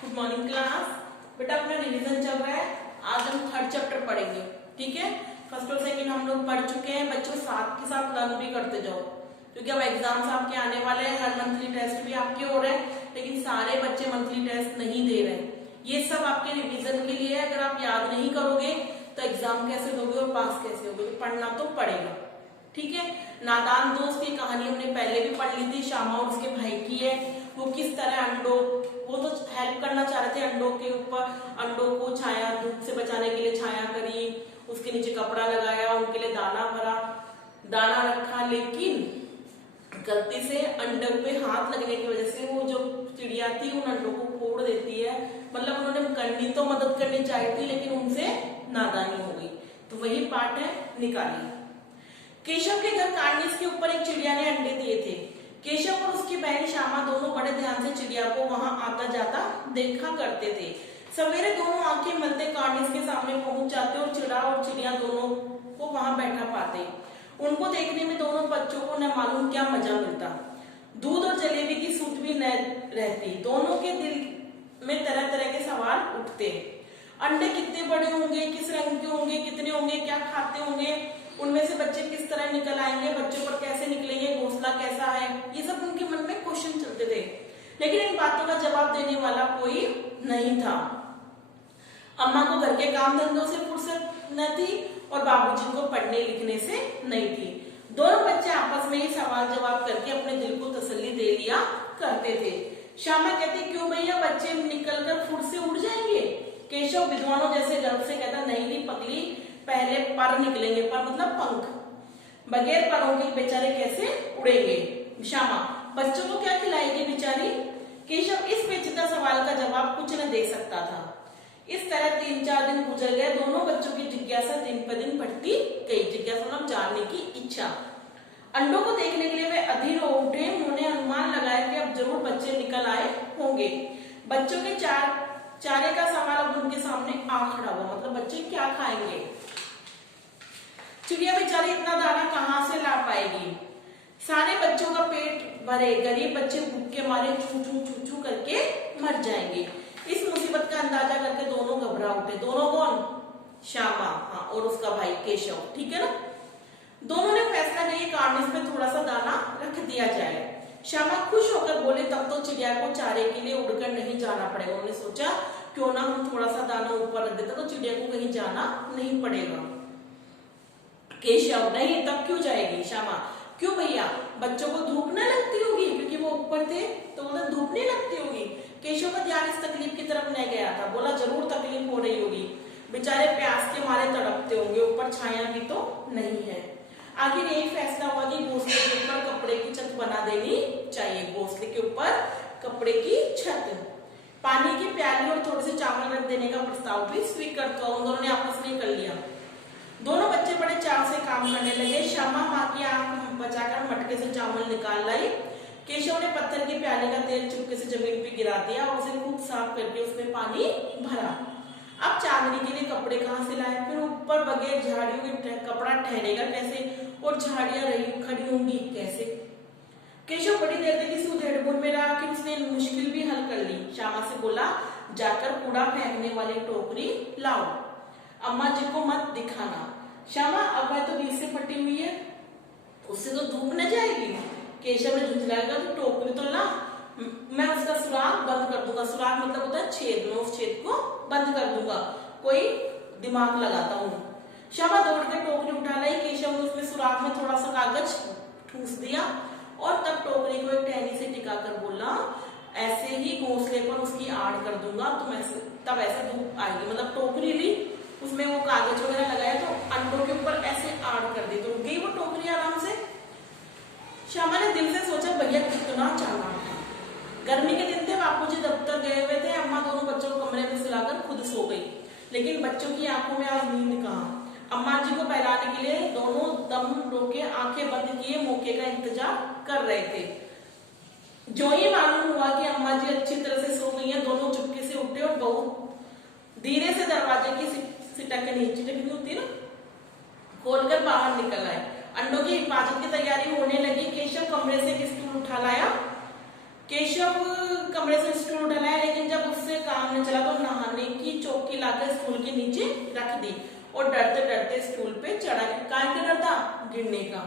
Good morning class. बेटा अपना revision चल रहा है। आज हम थर्ड चैप्टर पढ़ेंगे, ठीक है। फर्स्ट और सेकंड हम लोग पढ़ चुके हैं। बच्चों साथ के साथ लर्न भी करते जाओ, क्योंकि अब एग्जाम्स आपके आने वाले हैं। हर मंथली टेस्ट भी आपके हो रहे हैं, लेकिन सारे बच्चे मंथली टेस्ट नहीं दे रहे हैं। ये सब आपके रिविजन के लिए है। अगर आप याद नहीं करोगे तो एग्जाम कैसे दोगे और पास कैसे होगे। पढ़ना तो पड़ेगा, ठीक है। नादान दोस्त की कहानी हमने पहले भी पढ़ ली थी। श्यामा और उसके भाई की है। वो किस तरह वो तो हेल्प करना चाह रहे थे अंडों के ऊपर। अंडों को छाया, धूप से बचाने के लिए छाया करी, उसके नीचे कपड़ा लगाया, उनके लिए दाना भरा, दाना रखा, लेकिन गलती से अंडों पे हाथ लगने की वजह से वो जो चिड़िया थी उन अंडों को फोड़ देती है। मतलब उन्होंने करनी तो मदद करनी चाहिए थी, लेकिन उनसे नादानी हो गई। तो वही पार्ट है, निकालिए। केशव के घर कार्निस के ऊपर एक चिड़िया ने अंडे दिए थे। केशव और उसकी बहन श्यामा दोनों बड़े ध्यान से चिड़िया को वहां आता जाता देखा करते थे। सवेरे दोनों आंखें मलते कार्निस के सामने पहुंच जाते और चिड़ा और चिड़िया दोनों को वहां बैठा पाते। उनको देखने में दोनों बच्चों को न मालूम क्या मजा मिलता। दूध और जलेबी की सूट भी न रहती। दोनों के दिल में तरह तरह के सवाल उठते। अंडे कितने बड़े होंगे, किस रंग के होंगे, कितने होंगे, क्या खाते होंगे, उनमें से बच्चे किस तरह निकल आएंगे, बच्चों पर कैसे निकलेंगे, घोंसला कैसा है, ये सब उनके मन में क्वेश्चन चलते थे। लेकिन इन बातों का जवाब देने वाला कोई नहीं था। अम्मा को घर के काम धंधों से फुर्सत न थी और बाबूजी को पढ़ने लिखने से नहीं थी। दोनों बच्चे आपस में ही सवाल जवाब करके अपने दिल को तसल्ली दे लिया करते थे। श्यामा कहती, क्यों भैया, बच्चे निकलकर फुर्र से उड़ जाएंगे। केशव विद्वानों जैसे गर्व से कहता, नहीं पगली, पहले पर निकलेंगे। पर मतलब पंख, बगैर परों के बेचारे कैसे उड़ेंगे। श्यामा, बच्चों को क्या खिलाएगी बेचारी। केशव इस पेचीदा सवाल का जवाब कुछ न दे सकता था। इस तरह 3-4 दिन गुजर गए। दोनों बच्चों की जिज्ञासा दिन पर दिन बढ़ती गई। जिज्ञासा मतलब जानने की इच्छा। अंडों को देखने के लिए वे अधीर हो उठे। उन्होंने अनुमान लगाया कि अब जरूर बच्चे निकल आए होंगे। बच्चों के चारे का सवाल अब उनके सामने आ खड़ा हुआ। मतलब बच्चे क्या खाएंगे। चिड़िया बेचारी इतना दाना कहाँ से ला पाएगी। सारे बच्चों का पेट भरे, गरीब बच्चे भूख के मारे चू चू चू चू करके मर जाएंगे। इस मुसीबत का अंदाजा करके दोनों घबरा उठे। दोनों कौन? श्यामा, हाँ, और उसका भाई केशव, ठीक है ना। दोनों ने फैसला किया कार्निस में थोड़ा सा दाना रख दिया जाए। श्यामा खुश होकर बोले, तब तो चिड़िया को चारे के लिए उड़कर नहीं जाना पड़ेगा। उन्होंने सोचा क्यों ना हम थोड़ा सा दाना ऊपर रख देते तो चिड़िया को कहीं जाना नहीं पड़ेगा। केशव, नहीं, तब क्यों जाएगी। श्यामा, क्यों भैया, बच्चों को धूप न लगती होगी, क्योंकि वो ऊपर थे तो उन्हें धूप नहीं लगती होगी। केशव का ध्यान इस तकलीफ की तरफ नहीं गया था। बोला, जरूर तकलीफ हो रही होगी, बेचारे प्यास के मारे तड़पते होंगे, ऊपर छाया भी तो नहीं है। आखिर यही फैसला हुआ कि घोंसले के ऊपर कपड़े की छत बना देनी चाहिए। घोंसले के ऊपर कपड़े की छत, पानी की प्याली और थोड़े से चावल रख देने का प्रस्ताव भी स्वीकृत हुआ। उन दोनों ने आपस में कर लिया। दोनों बच्चे बड़े चाव से काम करने लगे। श्यामा माँ की आंख बचाकर मटके से चावल निकाल लाई। केशव ने पत्थर की प्याले का तेल चुपके से जमीन पे गिरा दिया और उसे खूब साफ करके उसमें पानी भरा। अब चांदनी के लिए कपड़े कहाँ से लाए। फिर ऊपर बगैर झाड़ियों के कपड़ा ठहरेगा कैसे, और झाड़ियां खड़ी होंगी कैसे। केशव बड़ी देर तक इस उधेड़-बुन में रहा। आखिर उसने मुश्किल भी हल कर ली। श्यामा से बोला, जाकर कूड़ा फेंकने वाली टोकरी लाओ, अम्मा जी को मत दिखाना। श्यामा, अब वह तो बीच से फटी हुई है, उससे तो धूप न जाएगी। केशव ने झुंझलाएगा, तो टोकरी तो ला, मैं उसका सुराख बंद कर दूंगा। सुराख मतलब होता है छेद, में उस छेद को बंद कर दूंगा, कोई दिमाग लगाता हूँ। श्यामा दौड़ कर टोकरी उठा लाई। केशव ने उसमें सुराख में थोड़ा सा कागज ठूस दिया और तब टोकरी को एक टहनी से टिकाकर बोला, ऐसे ही घोंसले पर उसकी आड़ कर दूंगा, तब ऐसे धूप आएगी। मतलब टोकरी ली, उसमें वो कागज वगैरह लगाया, तो अंडों के ऊपर ऐसे आड़ कर दी, तो गई वो टोकरी आराम से। श्यामा ने दिल से सोचा, भैया कितना चालाक था। गर्मी के दिन थे, बापूजी दफ्तर गए हुए थे। अम्मा दोनों बच्चों को कमरे में सुलाकर खुद सो गई, लेकिन बच्चों की आंखों में आज नींद कहाँ। अम्मा जी को बहलाने के लिए दोनों दम रोके आंखें बंद किए मौके का इंतजार कर रहे थे। जो ही मालूम हुआ कि अम्मा जी अच्छी तरह से सो गई हैं, दोनों चुपके से उठे और बहुत धीरे से दरवाजे की सिटकनी होती है ना, खोलकर बाहर निकल आए। अंडों की हिफाजत की तैयारी होने लगी। केशव कमरे से एक स्टूल उठा लाया, केशव कमरे से स्टूल उठाया है, लेकिन जब उससे काम नहीं चला तो नहाने की चौकी लाकर स्टूल के नीचे रख दी और डरते डरते स्टूल पे चढ़ा। काय का डर था? गिरने का।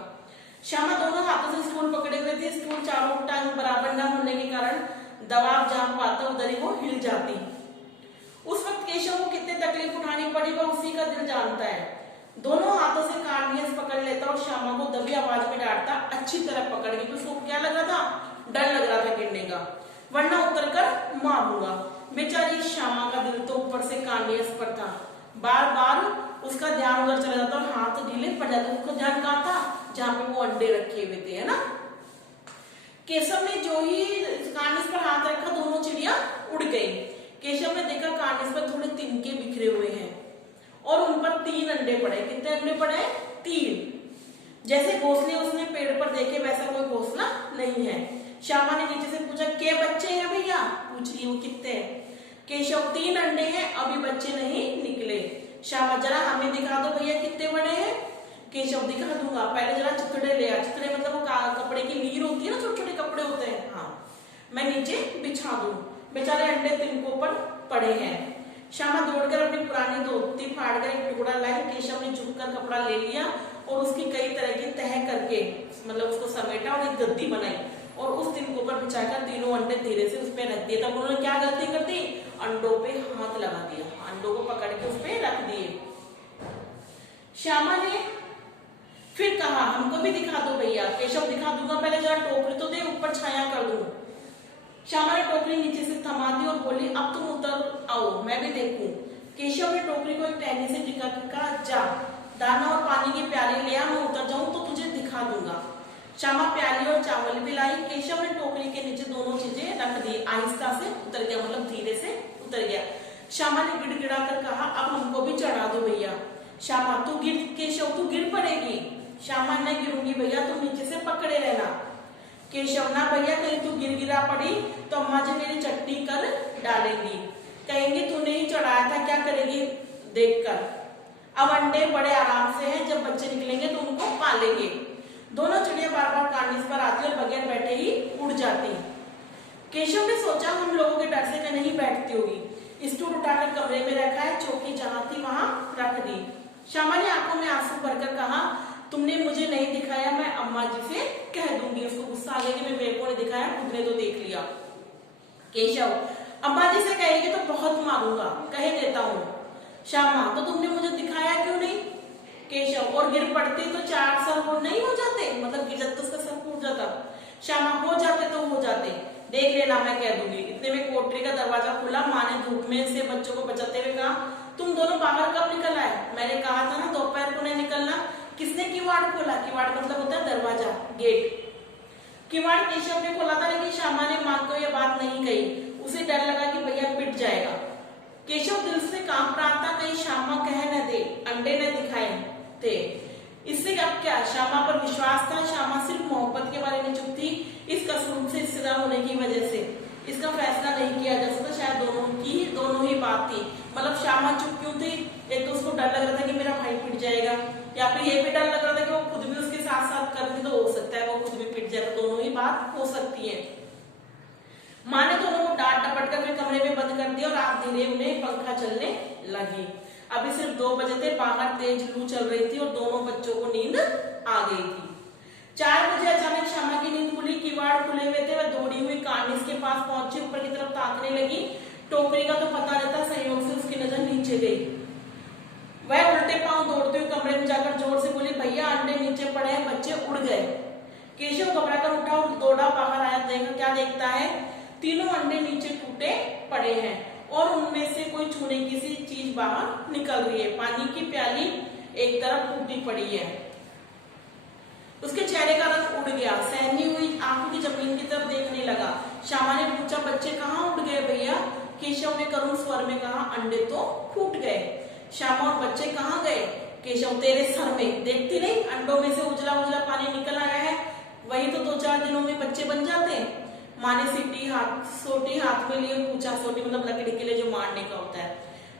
श्यामा दोनों हाथों से स्टूल पकड़े हुए थी। स्टूल चारों टांग बराबर न होने के कारण दबाव जहां पाता उधर ही वो हिल जाती। उस वक्त केशव को कितनी तकलीफ उठानी पड़ी वह उसी का दिल जानता है। दोनों हाथों से कार्नियस पकड़ लेता और श्यामा को दबी आवाज में डांटता, अच्छी तरह पकड़ के। उसको क्या लग रहा था? डर लग रहा था गिरने का, वरना उतर कर मारूंगा। बेचारी श्यामा का दिल तो ऊपर से कार्नियस पर था। बार बार उसका ध्यान उधर चला जाता और हाथ ढीले पड़ जाते। उसको ध्यान कहाँ था? जहाँ पे वो अंडे रखे हुए थे, है ना। केशव ने जो ही कार्निस पर हाथ रखा दोनों चिड़िया उड़ गई। केशव ने देखा कार्निस पर थोड़े तिनके बिखरे हुए हैं और उन पर 3 अंडे पड़े। कितने अंडे पड़े? 3। जैसे घोंसले उसने पेड़ पर देखे वैसा कोई घोंसला नहीं है। श्यामा ने नीचे से पूछा, के बच्चे हैं भैया? पूछ रही वो कितने? केशव 3 अंडे हैं, अभी बच्चे नहीं निकले। श्यामा जरा हमें दिखा दो भैया कितने बड़े हैं। केशव दिखा दूंगा, पहले जरा चितड़े ले आ। चितड़े मतलब वो कपड़े की लीर होती है ना, छोटे छोटे कपड़े होते हैं, हाँ, मैं नीचे बिछा दूं। बेचारे अंडे तिनकों पर पड़े हैं। श्यामा दौड़कर अपनी पुरानी धोती फाड़कर एक टुकड़ा लाई। केशव ने झुककर कपड़ा ले लिया और उसकी कई तरह की तह करके मतलब उसको समेटा और एक गद्दी बनाई और उस तिनकों पर बिछाकर तीनों अंडे धीरे से उस पर रख दिए। तब उन्होंने क्या गलती कर दी? अंडों पे हाथ लगा दिया, अंडों को पकड़ के उस पर रख दिए। श्यामा ने फिर कहा, हमको भी दिखा दो भैया। केशव दिखा दूंगा, पहले जरा टोकरी तो दे, ऊपर छाया कर दूं। श्यामा ने टोकरी नीचे से थमा दी और बोली, अब तुम उतर आओ, मैं भी देखूं। केशव ने टोकरी को एक टहनी से टिका कर कहा, जा दाना और पानी की प्याली ले आ, मैं उतर जाऊं तो तुझे दिखा दूंगा। श्यामा प्याली और चावल भी लाई। केशव ने टोकरी के नीचे दोनों चीजें रख दी। आहिस्ता से उतर गया, मतलब धीरे से उतर गया। श्यामा ने गिड़गिड़ा कर कहा, अब हमको भी चढ़ा दो भैया। श्यामा, तू गिर, केशव तू गिर पड़ेगी। श्यामा, नहीं गिरूंगी भैया, तुम नीचे से पकड़े रहना। केशव, ना भैया, कहीं तू गिरा पड़ी तो अम्मा जी मेरी चटनी कर डालेंगी, कहेंगे तूने ही चढ़ाया था, क्या करेगी देखकर। अब अंडे बड़े आराम से हैं, जब बच्चे निकलेंगे तो उनको पालेंगे। दोनों चिड़िया बार बार कार्निस पर आती और बगैर बैठे ही उड़ जाती। केशव ने सोचा, हम लोगों के डर से नहीं बैठती होगी। स्टूल उठाकर कमरे में रखा है, चौकी जहां थी वहां रख दी। श्यामा ने आंखों में आंसू भरकर कहा, तुमने मुझे नहीं दिखाया, मैं अम्मा जी से कह दूंगी। उसको गुस्सा आ गया कि मेरे को ने दिखाया, खुद ने तो देख लिया। केशव, अम्मा जी से कहेंगे तो बहुत मारूंगा, कह देता हूँ। श्यामा, तो तुमने मुझे दिखाया क्यों नहीं? केशव, और गिर पड़ती तो 4 सर वो नहीं हो जाते, मतलब गिर जाते तो उसका सर फूट जाता। श्यामा, हो जाते तो हो जाते, देख लेना, मैं कह दूंगी। इतने में कोठरी का दरवाजा खुला। माँ ने धूप में से बच्चों को बचाते हुए कहा, तुम दोनों बाहर कब निकल आए? मैंने कहा था ना दोपहर को नहीं निकलना। किसने किवाड़ खोला? किवाड़ मतलब होता है दरवाजा, गेट। किवाड़ केशव ने खोला था, लेकिन श्यामा ने माँ को यह बात नहीं कही। उसे डर लगा कि भैया पिट जाएगा। केशव दिल से कांप रहा था, कहीं श्यामा कह न दे अंडे न दिखाए थे। इससे अब क्या? श्यामा पर विश्वास था। श्यामा सिर्फ मोहब्बत के बारे में चुप थी, इस कसूर से रिश्तेदार होने की वजह से इसका फैसला नहीं किया जा सकता। शायद दोनों ही बात थी। मतलब श्यामा चुप क्यों थी? एक तो उसको डर लग रहा था कि मेरा भाई पिट जाएगा, या फिर ये भी डर लग रहा था कि वो खुद भी उसके साथ साथ कर दी तो हो सकता है वो खुद भी पिट जाए। तो दोनों ही बात हो सकती है। माँ ने दोनों को डांट डपट कर फिर कमरे में बंद कर दिया और रात धीरे उन्हें पंखा चलने लगी। अभी सिर्फ 2 बजे थे, बाहर तेज लू चल रही थी और दोनों बच्चों को नींद आ गई थी। 4 बजे अचानक श्यामा की नींद खुली। किवाड़ खुले हुए थे। वह दौड़ी हुई कार्निस के पास पहुंची, ऊपर की तरफ ताकने लगी। टोकरी का तो पता रहता, संयोग से उसकी नजर नीचे गई। वह उल्टे पांव दौड़ते हुए कमरे में जाकर जोर से बोली, भैया अंडे नीचे पड़े हैं, बच्चे उड़ गए। केशव घबराकर उठा और दौड़ा बाहर आया। देखा क्या देखता है? तीनों अंडे नीचे टूटे पड़े हैं और उनमें से कोई छूने की सी चीज बाहर निकल रही है। पानी की प्याली एक तरफ टूटी पड़ी है। उसके चेहरे का रंग उड़ गया। सहमी हुई आंखों की जमीन की तरफ देखने लगा। श्यामा ने पूछा, बच्चे कहाँ उड़ गए भैया? केशव ने करुण स्वर में कहा, अंडे तो फूट गए। श्यामा, और बच्चे कहाँ गए? केशव, तेरे सर में, देखती नहीं अंडों में से उजला उजला पानी निकल आया है, वही तो 2-4 दिनों में बच्चे बन जाते हैं। माँ ने सोटी हाथ में लिए पूछा, सोटी मतलब लकड़ी के लिए जो मारने का होता है,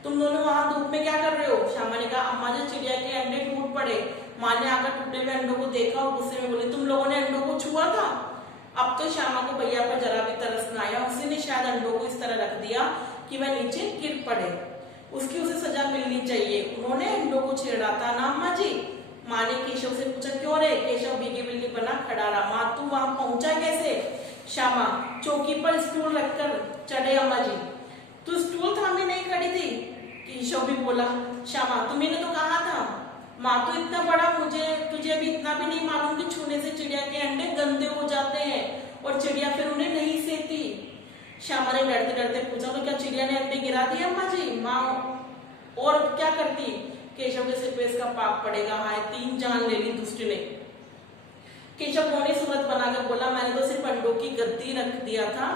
तुम दोनों वहां धूप में क्या कर रहे हो? श्यामा ने कहा, अम्मा जी चिड़िया के अंडे टूट पड़े। माँ ने आकर टूटे हुए अंडों को देखा और गुस्से में बोली, तुम लोगों ने अंडों को छुआ था? अब तो श्यामा को भैया पर जरा भी तरस न आया, उसी ने शायद अंडों को इस तरह रख दिया कि वह नीचे गिर पड़े। उसकी उसे सजा मिलनी चाहिए। उन्होंने अंडों को छेड़ा था ना अम्मा जी? माँ ने केशव से पूछा, क्यों रे? केशव भीगी बिल्ली बना खड़ा रहा। माँ, तू वहां पहुंचा कैसे? श्यामा, चौकी पर स्टूल रखकर चढ़े अम्मा जी। तू स्टूल थामे नहीं खड़ी थी? केशव भी बोला। श्यामा, तुम्हें तो कहा था। माँ, तो इतना बड़ा, तुझे अभी इतना भी नहीं मालूम कि छूने से चिड़िया के अंडे गंदे हो जाते हैं और चिड़िया फिर उन्हें नहीं सेती। श्यामा ने डरते डरते पूछा, तो क्या चिड़िया ने अंडे गिरा दिए अम्मा जी? माँ, और क्या करती? केशव के सिर पे इसका पाप पड़ेगा। हाय, 3 जान ले ली दुष्ट ने। केशव रोनी सूरत बनाकर बोला, मैंने तो सिर्फ अंडों की गद्दी रख दिया था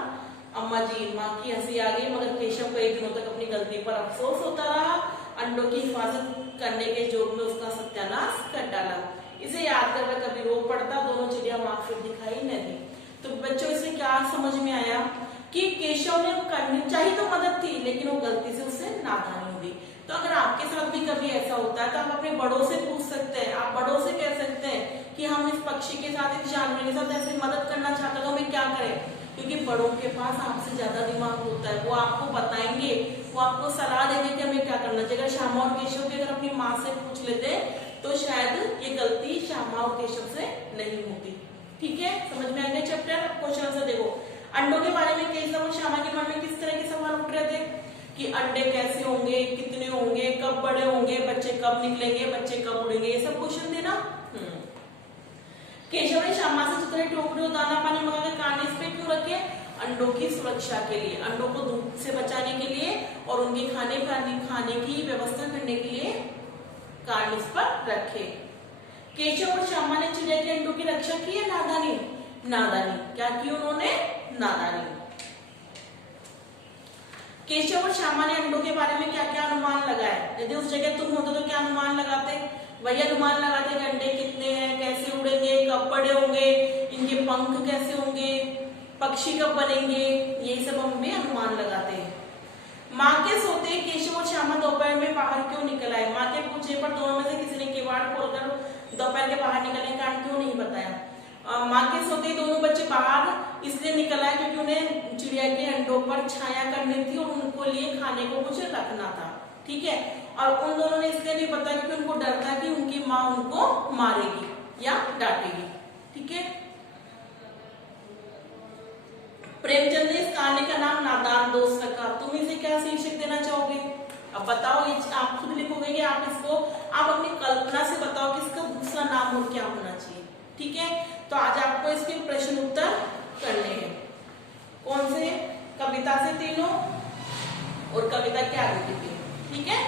अम्मा जी। माँ की हंसी आ गई, मगर केशव कई दिनों तक अपनी गलती पर अफसोस होता रहा। अंडों की हिफाजत करने के जोर में उसका सत्यानाश कर डाला। इसे याद कर वह कभी रो पड़ता। दोनों चिड़िया वहां फिर दिखाई न दी। तो बच्चों, इसे क्या समझ में आया कि केशव ने करनी चाहिए तो मदद थी, लेकिन वो गलती से उससे नादानी हुई। तो अगर आपके साथ भी कभी ऐसा होता है तो आप अपने बड़ों से पूछ सकते हैं। आप बड़ों से कह सकते हैं कि हम इस पक्षी के साथ, इस जानवर के साथ ऐसे मदद करना चाहते तो हमें क्या करें? क्योंकि बड़ों के पास आपसे ज्यादा दिमाग होता है। वो आपको बताएंगे, वो आपको सलाह देंगे कि हमें क्या करना चाहिए। अगर श्यामा और केशव भी अगर अपनी माँ से पूछ लेते तो शायद ये गलती श्यामा और केशव से नहीं होती। ठीक है, समझ में आ गया चैप्टर? क्वेश्चन आंसर देखो। अंडों के बारे में केशव और श्यामा के मन में किस तरह के सवाल उठ रहे थे कि अंडे कैसे होंगे, कितने होंगे, कब बड़े होंगे, बच्चे कब निकलेंगे, बच्चे कब उड़ेंगे, ये सब क्वेश्चन थे ना। केशव ने श्यामा से जितने टोकरी और दाना पानी मंगाकर कार्निस पे क्यों रखे? अंडों की सुरक्षा के लिए, अंडों को धूप से बचाने के लिए और उनके खाने की व्यवस्था करने के लिए कार्निस पर रखे। केशव और श्यामा ने चिड़िया के अंडों की रक्षा की है नादानी? नादानी। क्या की उन्होंने? नादानी। केशव और श्यामा ने अंडों के बारे में क्या क्या अनुमान लगाए? यदि उस जगह तुम होते तो क्या अनुमान लगाते? वही अनुमान लगाते कि अंडे कितने हैं, कैसे उड़ेंगे, कब बड़े होंगे, इनके पंख कैसे होंगे, पक्षी कब बनेंगे, यही सब हम भी अनुमान लगाते हैं। माँ के सोते केशव और श्यामा दोपहर में बाहर क्यों निकल आए? माँ के पूछने पर दोनों में से किसी ने किवाड़ खोलकर दोपहर के बाहर निकलने का कारण क्यों नहीं बताया। माँ के सोते दोनों बच्चे बाहर इसलिए निकल आए क्योंकि उन्हें चिड़िया के अंडों पर छाया करनी थी और उनको लिए खाने को कुछ रखना था। ठीक है, और उन दोनों ने इसलिए नहीं बताया क्योंकि उनको डर था कि उनकी माँ उनको मारेगी या डांटेगी। ठीक है, प्रेमचंद ने इस कहानी का नाम नादान दोस्त रखा। तुम इसे क्या शीर्षक देना चाहोगे? अब बताओ, ये आप खुद लिखोगे कि आप इसको आप अपनी कल्पना से बताओ कि इसका दूसरा नाम और क्या होना चाहिए। ठीक है, तो आज आपको इसके प्रश्न उत्तर करने हैं। कौन से? कविता से तीनों और कविता के आगे के। ठीक है।